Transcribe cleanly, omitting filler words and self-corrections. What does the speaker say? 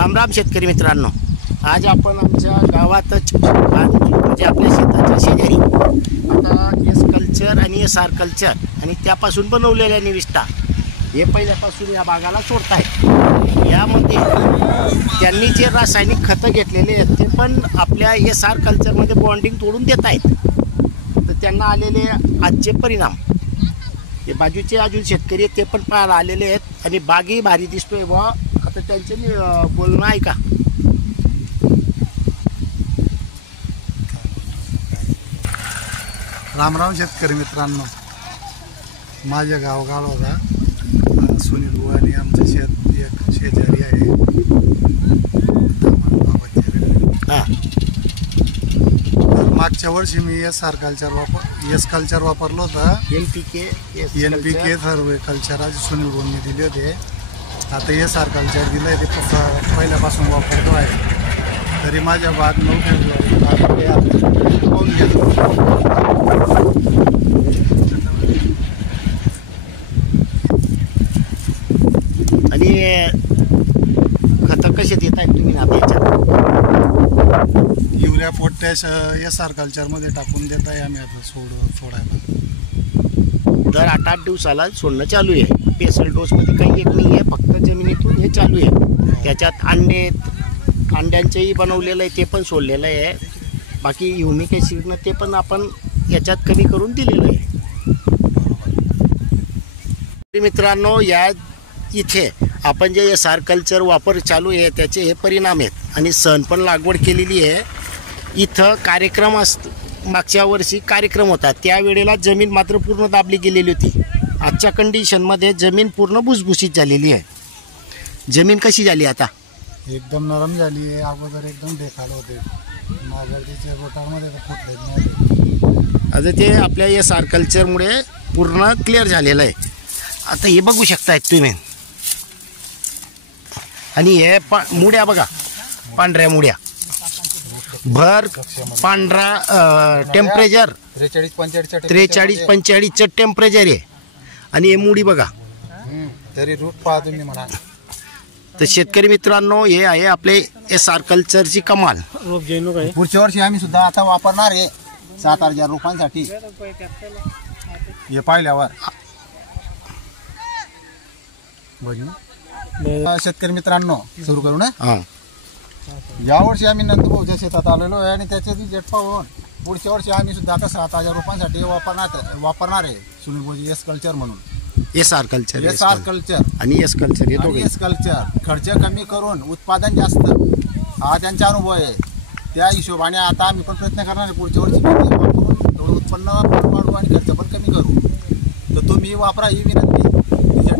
राम राम शेतकरी मित्रांनो, आज आपण आमच्या गावातच म्हणजे आपल्या शेताच्या शेजारी आता एस कल्चर आणि एस आर कल्चर आणि त्यापासून बनवलेल्या निविष्ठा हे पहिल्यापासून या बागाला सोडतायत। यामध्ये त्यांनी जे रासायनिक खतं घेतलेले आहेत ते पण आपल्या एस आर कल्चरमध्ये बॉन्डिंग तोडून देत आहेत। तर त्यांना आलेले आजचे परिणाम हे बाजूचे अजून शेतकरी ते पण पाहायला आलेले आहेत आणि बागही भारी दिसतोय व आता त्यांचे बोलणं ऐका। रामराम शेतकरी मित्रांनो, माझ्या गावगाळोदा सुनील बुवा आणि आमचं शेत एक शेजारी आहे। तर मागच्या वर्षी मी एस कल्चर वापरलं होतं। NPK सर्व कल्चर आज सुनील बुवांनी दिले होते। आता एस आर कल्चर दिलं ते पहिल्यापासून वापरतो आहे। तरी माझ्या बाग 9 पाहून घेतो। आणि खतं कसे देत आहेत तुम्ही आता याच्यात? युरिया पोटॅश एस आर कल्चरमध्ये टाकून देत आहे आम्ही आता सोडायला। दर 8-8 दिवसाला सोडणं चालू आहे। पेसल डोसमध्ये काही एक नाही आहे, फक्त जमिनीतून हे चालू आहे। त्याच्यात अंड्यांचंही बनवलेलं आहे, ते पण सोडलेलं आहे। बाकी ह्युमिक ॲसिडनं ते पण आपण याच्यात कमी करून दिलेलं आहे। मित्रांनो, या इथे आपण जे एस आर कल्चर वापर चालू आहे त्याचे हे परिणाम आहेत आणि सण पण लागवड केलेली आहे। इथं कार्यक्रम मागच्या वर्षी कार्यक्रम होता, त्यावेळेला जमीन मात्र पूर्ण दाबली गेलेली होती। आजच्या कंडिशनमध्ये जमीन पूर्ण भुसभुशीत झालेली आहे। जमीन कशी झाली आता? एकदम नरम झाली आहे। अगोदर एकदम देखाड होते, नागरतीच्या रोटामध्ये फुटले नव्हते। आता ते आपल्या एस आर कल्चरमुळे पूर्ण क्लिअर झालेलं आहे। आता हे बघू शकतायत तुम्ही आणि हे मुड्या बघा, पांढऱ्या मुड्या, भर पांढरा टेम्परेचर 43-45चं टेम्परेचर आहे आणि हे मुडी बघा। तरी रूट पहा तुम्ही म्हणा। तर शेतकरी मित्रांनो, हे आहे आपले एस आर कल्चरची कमाल। पुढच्या वर्षी आम्ही सुद्धा आता वापरणार आहे 7,000 रुपयांसाठी। हे पाहिल्यावर शेतकरी मित्रांनो सुरू करू ना। यावर्षी आम्ही नंदूभाऊच्या शेतात आलेलो आहे आणि त्याचे रिझल्ट पाहून पुढच्या वर्षी आम्ही सुद्धा आता 7,000 रुपयांसाठी वापरणार आहे सुनील भाऊजी एस कल्चर म्हणून। एस आर कल्चर आणि एस कल्चर एस कल्चर खर्च कमी करून उत्पादन जास्त, हा त्यांचा अनुभव आहे। त्या हिशोबाने आता आम्ही पण प्रयत्न करणार आहे पुढच्या वर्षी वापरून थोडं उत्पन्न वाढवू आणि खर्च पण कमी करू। तर तुम्ही वापरा ही विनंती।